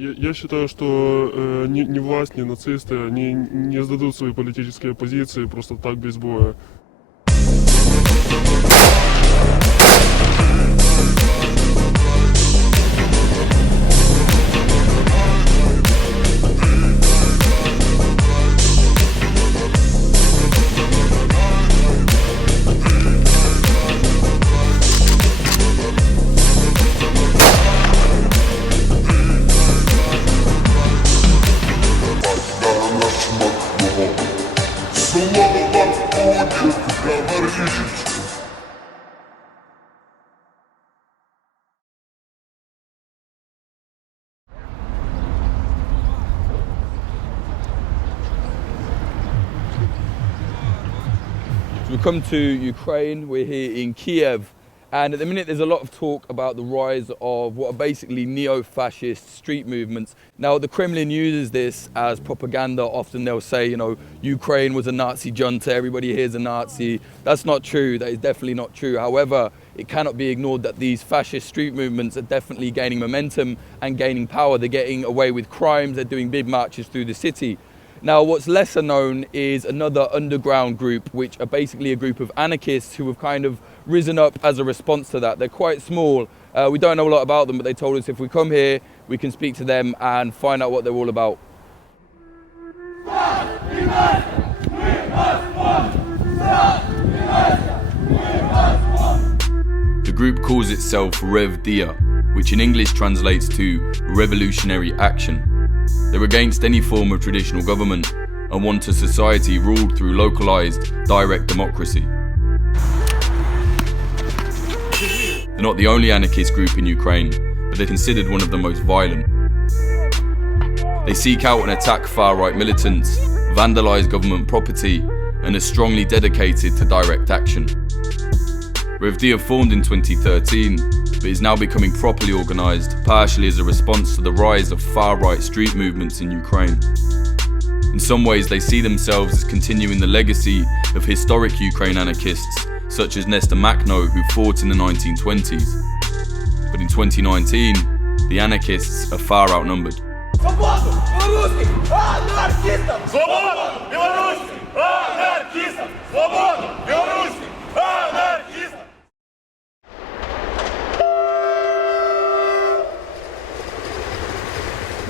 Я считаю, что ни власть, ни нацисты, они не сдадут свои политические позиции просто так без боя. We've come to Ukraine, we're here in Kiev, and at the minute there's a lot of talk about the rise of what are basically neo-fascist street movements. Now the Kremlin uses this as propaganda. Often they'll say, you know, Ukraine was a Nazi junta, everybody here is a Nazi. That's not true, that is definitely not true. However, it cannot be ignored that these fascist street movements are definitely gaining momentum and gaining power. They're getting away with crimes, they're doing big marches through the city. Now, what's lesser known is another underground group, which are basically a group of anarchists who have kind of risen up as a response to that. They're quite small. We don't know a lot about them, but they told us if we come here, we can speak to them and find out what they're all about. The group calls itself Rev Dia, which in English translates to revolutionary action. They're against any form of traditional government and want a society ruled through localised, direct democracy. They're not the only anarchist group in Ukraine, but they're considered one of the most violent. They seek out and attack far-right militants, vandalise government property, and are strongly dedicated to direct action. Rev Dia formed in 2013, but is now becoming properly organised, partially as a response to the rise of far-right street movements in Ukraine. In some ways, they see themselves as continuing the legacy of historic Ukraine anarchists, such as Nestor Makhno, who fought in the 1920s. But in 2019, the anarchists are far outnumbered.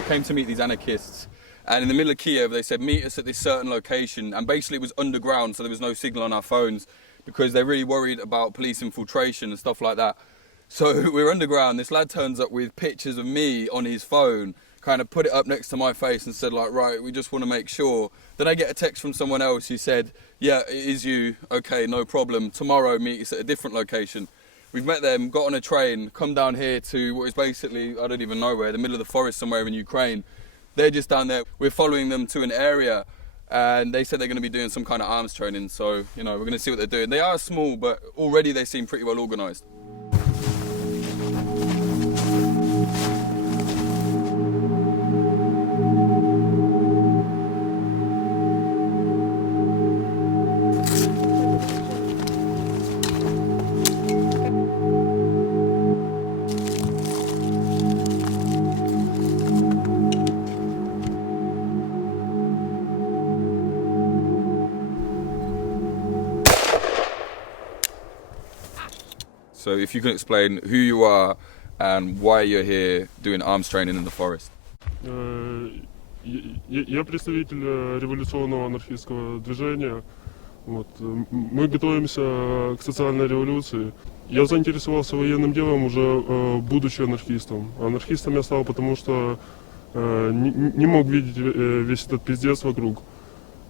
Came to meet these anarchists, and in the middle of Kiev they said meet us at this certain location, and basically it was underground, so there was no signal on our phones because they're really worried about police infiltration and stuff like that. So we're underground, this lad turns up with pictures of me on his phone, kind of put it up next to my face and said like, right, we just want to make sure. Then I get a text from someone else who said, yeah, it is you, okay, no problem, tomorrow meet us at a different location. We've met them, got on a train, come down here to what is basically, I don't even know where, the middle of the forest somewhere in Ukraine. They're just down there. We're following them to an area, and they said they're going to be doing some kind of arms training. So, you know, we're going to see what they're doing. They are small, but already they seem pretty well organised. So if you can explain who you are and why you're here doing arms training in the forest. Я представитель революционного анархистского движения. Вот. Мы готовимся к социальной революции. Я заинтересовался военным делом уже будучи анархистом. Анархистом я стал, потому что не мог видеть весь этот пиздец вокруг.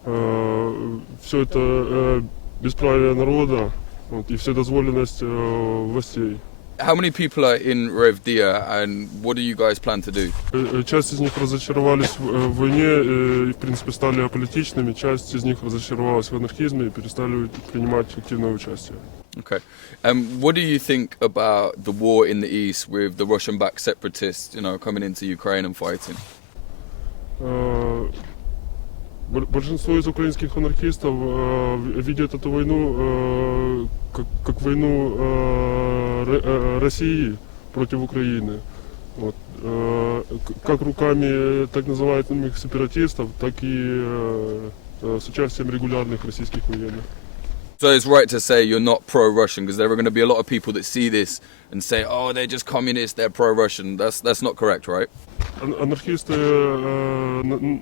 Все это бесправие народа. И вседозволенность властей. How many people are in Rev Dia, and what do you guys plan to do? Часть из них разочаровались в войне и, в принципе, стали аполитичными. Часть из них разочаровалась в анархизме и перестали принимать активное участие. Okay. What do you think about the war in the east with the Russian-backed separatists, you know, coming into Ukraine and fighting? Большинство из украинских анархистов видят эту войну как войну России против Украины. Вот, как руками так называемых сепаратистов, так и с участием регулярных российских военных. So it's right to say you're not pro-Russian, because there are going to be a lot of people that see this and say, oh, they're just communists, they're pro-Russian. That's not correct, right? Анархисты,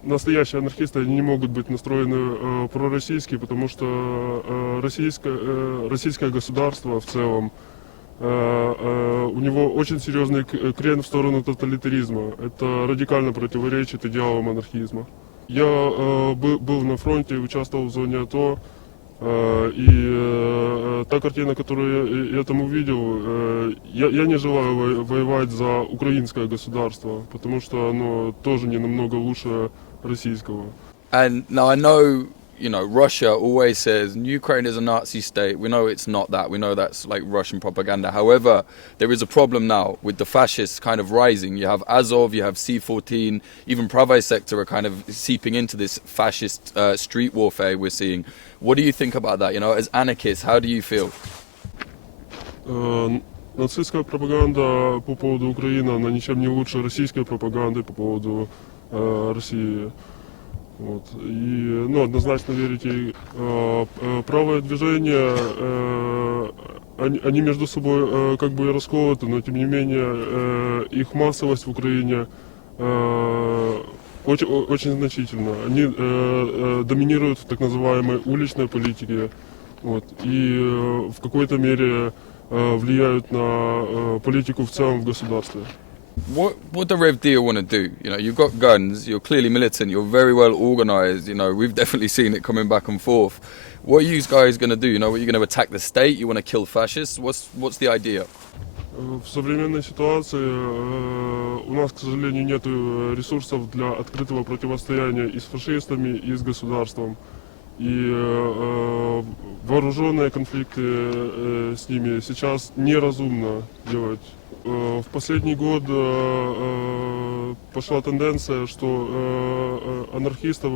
настоящие анархисты, они не могут быть настроены пророссийски, потому что российское государство в целом, у него очень серьезный крен в сторону тоталитаризма. Это радикально противоречит идеалам анархизма. Я был на фронте, участвовал в зоне АТО, и та картина, которую я там увидел, я не желаю воевать за украинское государство, потому что оно тоже не намного лучше российского. And now I know, Russia always says Ukraine is a Nazi state. We know it's not that. We know that's like Russian propaganda. However, there is a problem now with the fascists kind of rising. You have Azov, you have C-14, even Pravaya sector are kind of seeping into this fascist street warfare we're seeing. What do you think about that? As anarchists, how do you feel? Нацистская пропаганда по поводу Украины, она ничем не лучше российской пропаганды по поводу России. Вот. И, однозначно верите, правое движение, они между собой как бы расколоты, но тем не менее их массовость в Украине очень значительна. Они доминируют в так называемой уличной политике, вот, и в какой-то мере влияют на политику в целом в государстве. What the Rev Dia want to do? You've got guns, you're clearly militant, you're very well organised, we've definitely seen it coming back and forth. What are you guys going to do? What, you're going to attack the state? You want to kill fascists? What's the idea? В современной ситуации у нас, к сожалению, нет ресурсов для открытого противостояния и с фашистами, и с государством. И вооруженные конфликты с ними сейчас неразумно делать. В последний год пошла тенденция, что анархистов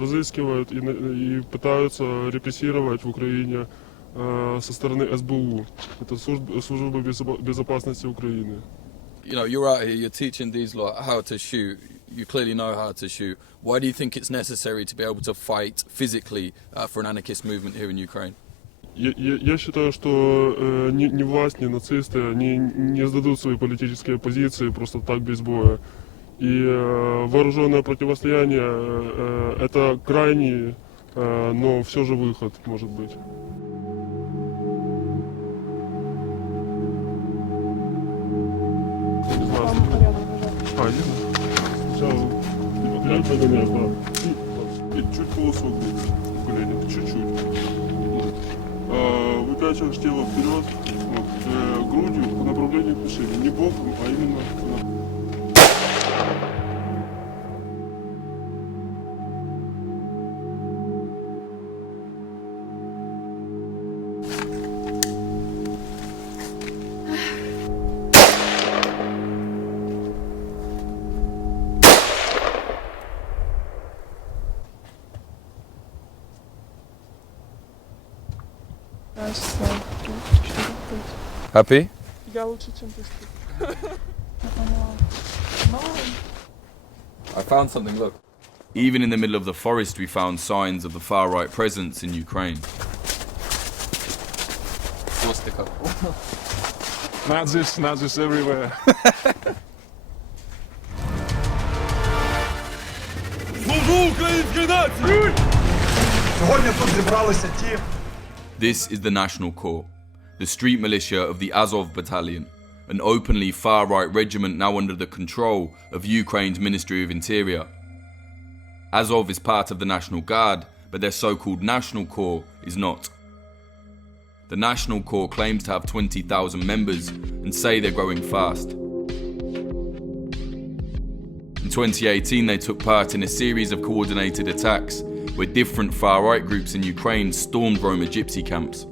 разыскивают и пытаются репрессировать в Украине со стороны СБУ. Это служба безопасности Украины. You're out here, you're teaching these lot how to shoot. You clearly know how to shoot. Why do you think it's necessary to be able to fight physically for an anarchist movement here in Ukraine? Я считаю, что ни власть, ни нацисты, они не сдадут свои политические позиции просто так без боя. И вооруженное противостояние это крайний, но все же выход может быть. Не знаю. Сначала вперед ногами, да. И чуть полосок в коленях, чуть-чуть. Выкачиваешь тело вперед, грудью по направлению к мишени, не боком, а именно Happy? Я лучше, чем ты. I found something, look. Even in the middle of the forest, we found signs of the far-right presence in Ukraine. Nazis everywhere. Сьогодні тут зібралися ті. This is the National Corps, the street militia of the Azov Battalion, an openly far-right regiment now under the control of Ukraine's Ministry of Interior. Azov is part of the National Guard, but their so-called National Corps is not. The National Corps claims to have 20,000 members and say they're growing fast. In 2018, they took part in a series of coordinated attacks where different far-right groups in Ukraine stormed Roma gypsy camps.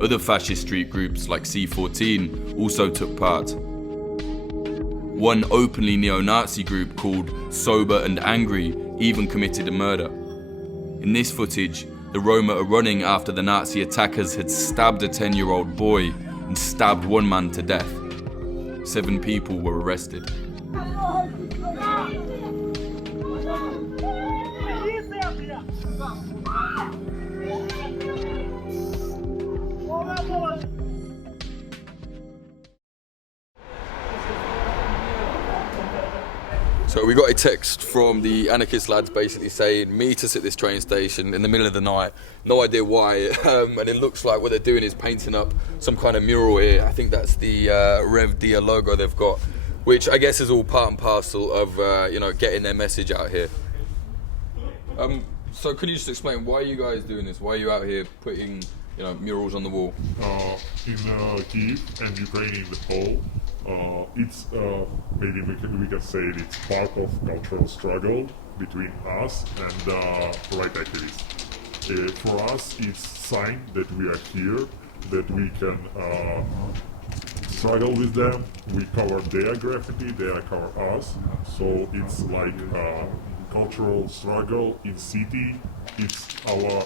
Other fascist street groups like C-14 also took part. One openly neo-Nazi group called Sober and Angry even committed a murder. In this footage, the Roma are running after the Nazi attackers had stabbed a 10-year-old boy and stabbed one man to death. 7 people were arrested. So we got a text from the anarchist lads basically saying meet us at this train station in the middle of the night. No idea why, and it looks like what they're doing is painting up some kind of mural here. I think that's the Rev Dia logo they've got, which I guess is all part and parcel of getting their message out here. So could you just explain why are you guys doing this? Why are you out here putting murals on the wall? In Kyiv and Ukraine in the whole, it's maybe we can say it's part of cultural struggle between us and right activists. For us, it's sign that we are here, that we can struggle with them. We cover their graffiti, they cover us. So it's like cultural struggle in city. It's our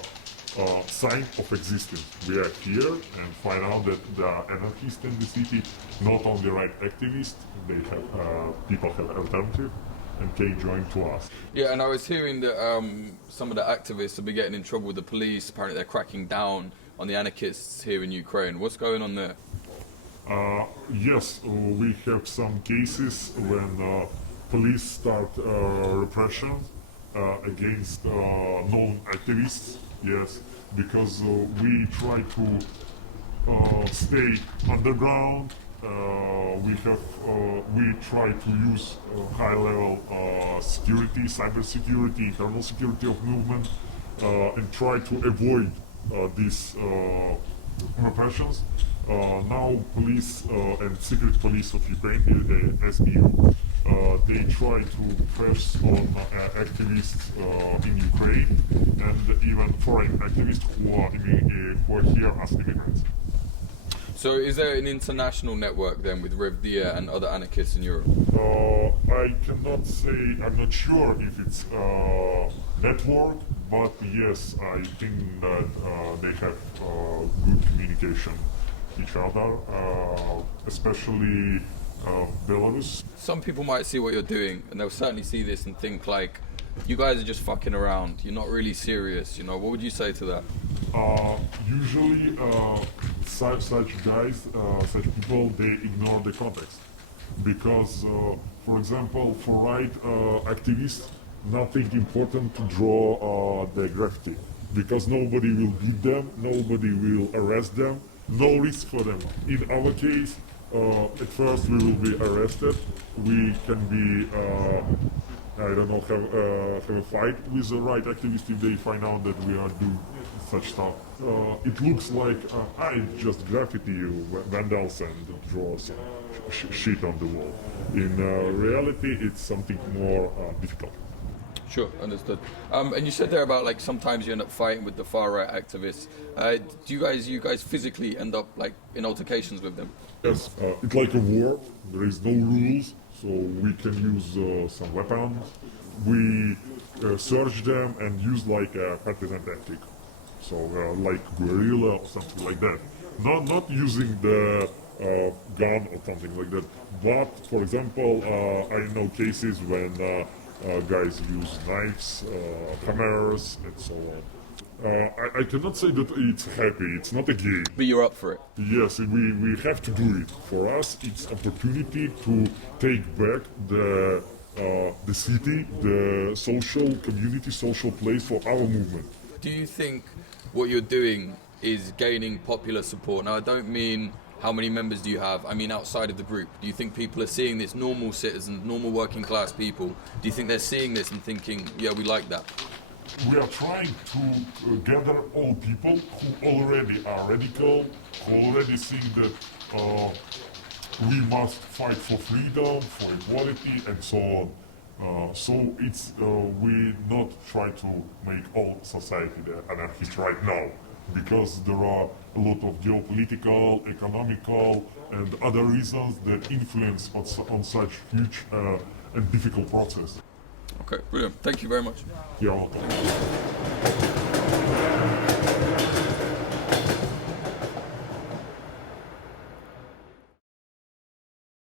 sign of existence. We are here and find out that the anarchists in the city, not only right activists, they have people have alternative and can join to us. Yeah, and I was hearing that some of the activists have been getting in trouble with the police. Apparently they're cracking down on the anarchists here in Ukraine. What's going on there? Yes, we have some cases when police start repression against known activists. Yes, because we try to stay underground. We try to use high-level security, cyber security, internal security of movement, and try to avoid these repressions. Now, police and secret police of Ukraine, SBU, they try to press on activists in Ukraine and even foreign activists who are here as immigrants. So is there an international network then with Rev Dia and other anarchists in Europe? I cannot say, I'm not sure if it's network, but yes, I think that they have good communication each other, especially Belarus. Some people might see what you're doing and they'll certainly see this and think like, you guys are just fucking around, you're not really serious, what would you say to that? Usually such guys, such people, they ignore the context. Because, for example, for right activists, nothing important to draw the graffiti. Because nobody will beat them, nobody will arrest them, no risk for them. In our case, at first we will be arrested, we can be, have a fight with the right activists if they find out that we are doing such stuff. It looks like just graffiti, vandals, and draw some shit on the wall. In reality, it's something more difficult. Sure, understood. And you said there about like sometimes you end up fighting with the far right activists. Do you guys physically end up like in altercations with them? Yes, it's like a war. There is no rules, so we can use some weapons. We search them and use like a partisan tactic, so like guerrilla or something like that. Not using the gun or something like that. But for example, I know cases when guys use knives, hammers, and so on. I cannot say that it's happy, it's not a game. But you're up for it? Yes, we have to do it. For us, it's opportunity to take back the city, the social community, social place for our movement. Do you think what you're doing is gaining popular support? Now, I don't mean how many members do you have, I mean outside of the group. Do you think people are seeing this, normal citizens, normal working class people, do you think they're seeing this and thinking, yeah, we like that? We are trying to gather all people who already are radical, who already think that we must fight for freedom, for equality, and so on. So it's we not try to make all society the anarchist right now, because there are a lot of geopolitical, economical, and other reasons that influence on such huge and difficult process. Okay, brilliant. Thank you very much. You're welcome.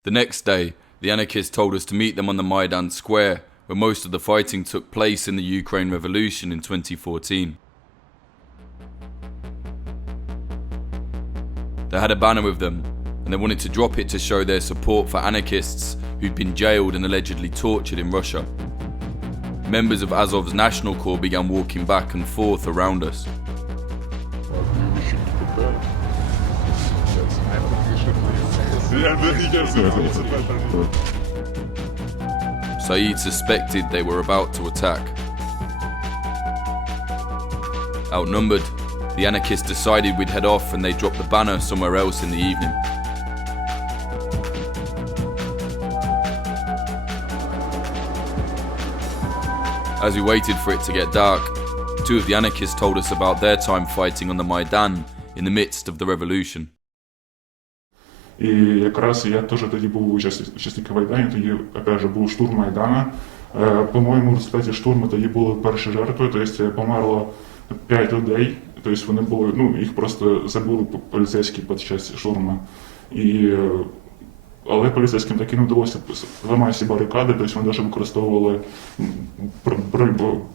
The next day, the anarchists told us to meet them on the Maidan Square, where most of the fighting took place in the Ukraine Revolution in 2014. They had a banner with them, and they wanted to drop it to show their support for anarchists who'd been jailed and allegedly tortured in Russia. Members of Azov's National Corps began walking back and forth around us. Saeed suspected they were about to attack. Outnumbered, the anarchists decided we'd head off and they dropped the banner somewhere else in the evening. As we waited for it to get dark, two of the anarchists told us about their time fighting on the Maidan in the midst of the revolution. І якраз я теж тоді був учасником Майдану, тоді, опять же, був штурм Майдана. По-моєму, в результаті штурму тоді були перші жертви, тобто померло 5 людей, тобто вони були, ну, їх просто забули поліцейські під час штурму. Але поліцейським таки не вдалося зламати всі барикади, тобто вони навіть використовували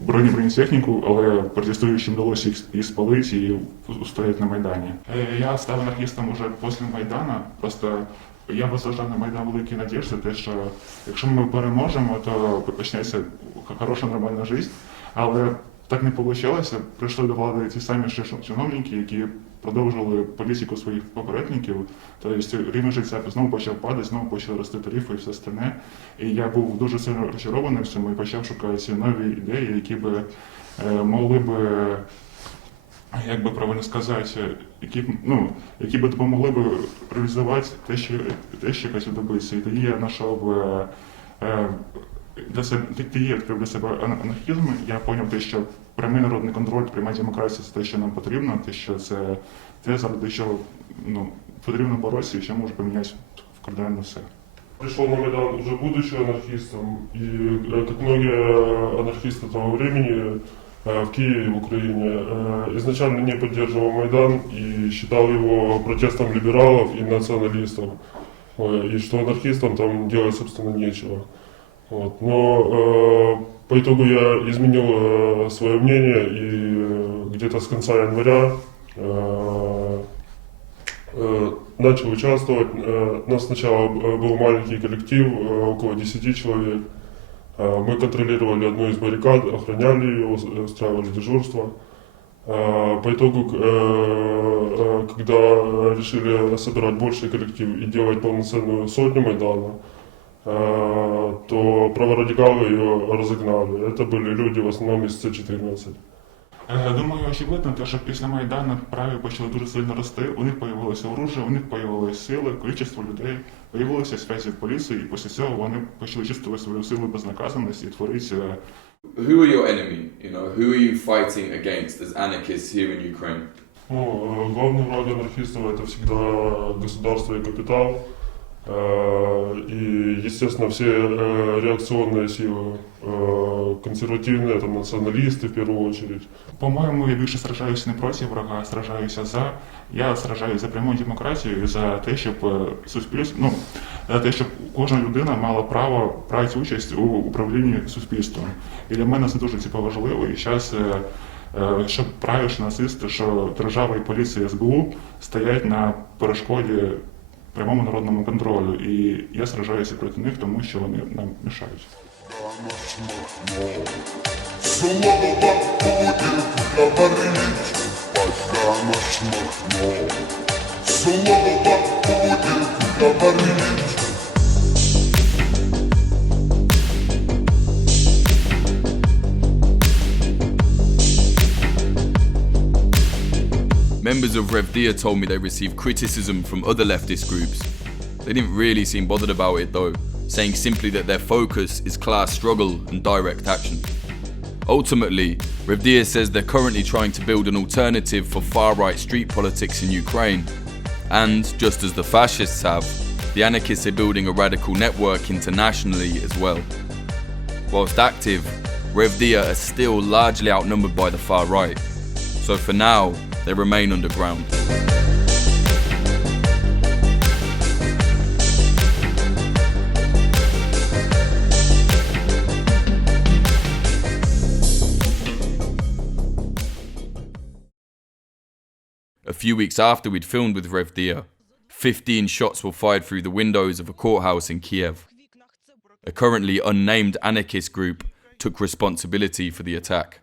бронетехніку, але протестуючим вдалося їх спалити і стояти на Майдані. Я став анархістом вже після Майдану, просто я возложив на Майдан великі надіжди, те, що якщо ми переможемо, то почнеться хороша нормальна життя, але так не вийшло, прийшли до влади ті самі чиновники, які продовжували політику своїх попередників, тобто рівень життя знову почав падати, знову почали рости тарифи і все остальне. І я був дуже сильно розчарований в цьому і почав шукати нові ідеї, які би могли би, як би правильно сказати, які б допомогли б реалізувати те, що я хотів добитися. І тоді я знайшов відкрив для себе анархізм, я зрозумів те, що прямий народний контроль, пряма демократія – це те, що нам потрібно, те, що це те, заради чого потрібно боротися і що може поміняти кардинально все. Пришел на Майдан уже будучи анархистом, и как многие анархисты того времени в Киеве и в Украине, изначально не поддерживал Майдан и считал его протестом либералов и националистов, и что анархистам там делать, собственно, нечего. Вот. Но по итогу я изменил свое мнение и где-то с конца января начал участвовать. У нас сначала был маленький коллектив, около 10 человек. Мы контролировали одну из баррикад, охраняли ее, устраивали дежурство. По итогу, когда решили собирать больший коллектив и делать полноценную сотню Майдана, то праворадикалы ее разогнали. Это были люди в основном из С-14. Думаю, очевидно, те, що після Майдану праві почали дуже сильно рости, у них з'явилося оружие, у них з'явилися сили, кількість людей, з'явилися зв'язки в поліції, і після цього вони почали чувствувати свою силу безнаказаності і творити. Who are your enemy? Who are you fighting against as anarchists here in Ukraine? Главный враг анархистов – это всегда государство и капитал. И, естественно, все реакционные силы, консервативные, там, националисты в первую очередь. По-моєму, я більше сражаюся не проти врага, а сражаюся за. Я сражаюся за пряму демократію, за те, щоб суспільство, за те, щоб кожна людина мала право брати участь у управлінні суспільством. І для мене це дуже важливо. І зараз, що праві, що нацисти, що держава і поліція СБУ стоять на перешкоді прямому народному контролю. І я сражаюся проти них, тому що вони нам мішають. Слово будет говорить, пока наш махно. Слово будет говорить. Members of Rev Dia told me they received criticism from other leftist groups. They didn't really seem bothered about it though, saying simply that their focus is class struggle and direct action. Ultimately, Rev Dia says they're currently trying to build an alternative for far-right street politics in Ukraine. And, just as the fascists have, the anarchists are building a radical network internationally as well. Whilst active, Rev Dia are still largely outnumbered by the far right, so for now, they remain underground. A few weeks after we'd filmed with Rev Dia, 15 shots were fired through the windows of a courthouse in Kiev. A currently unnamed anarchist group took responsibility for the attack.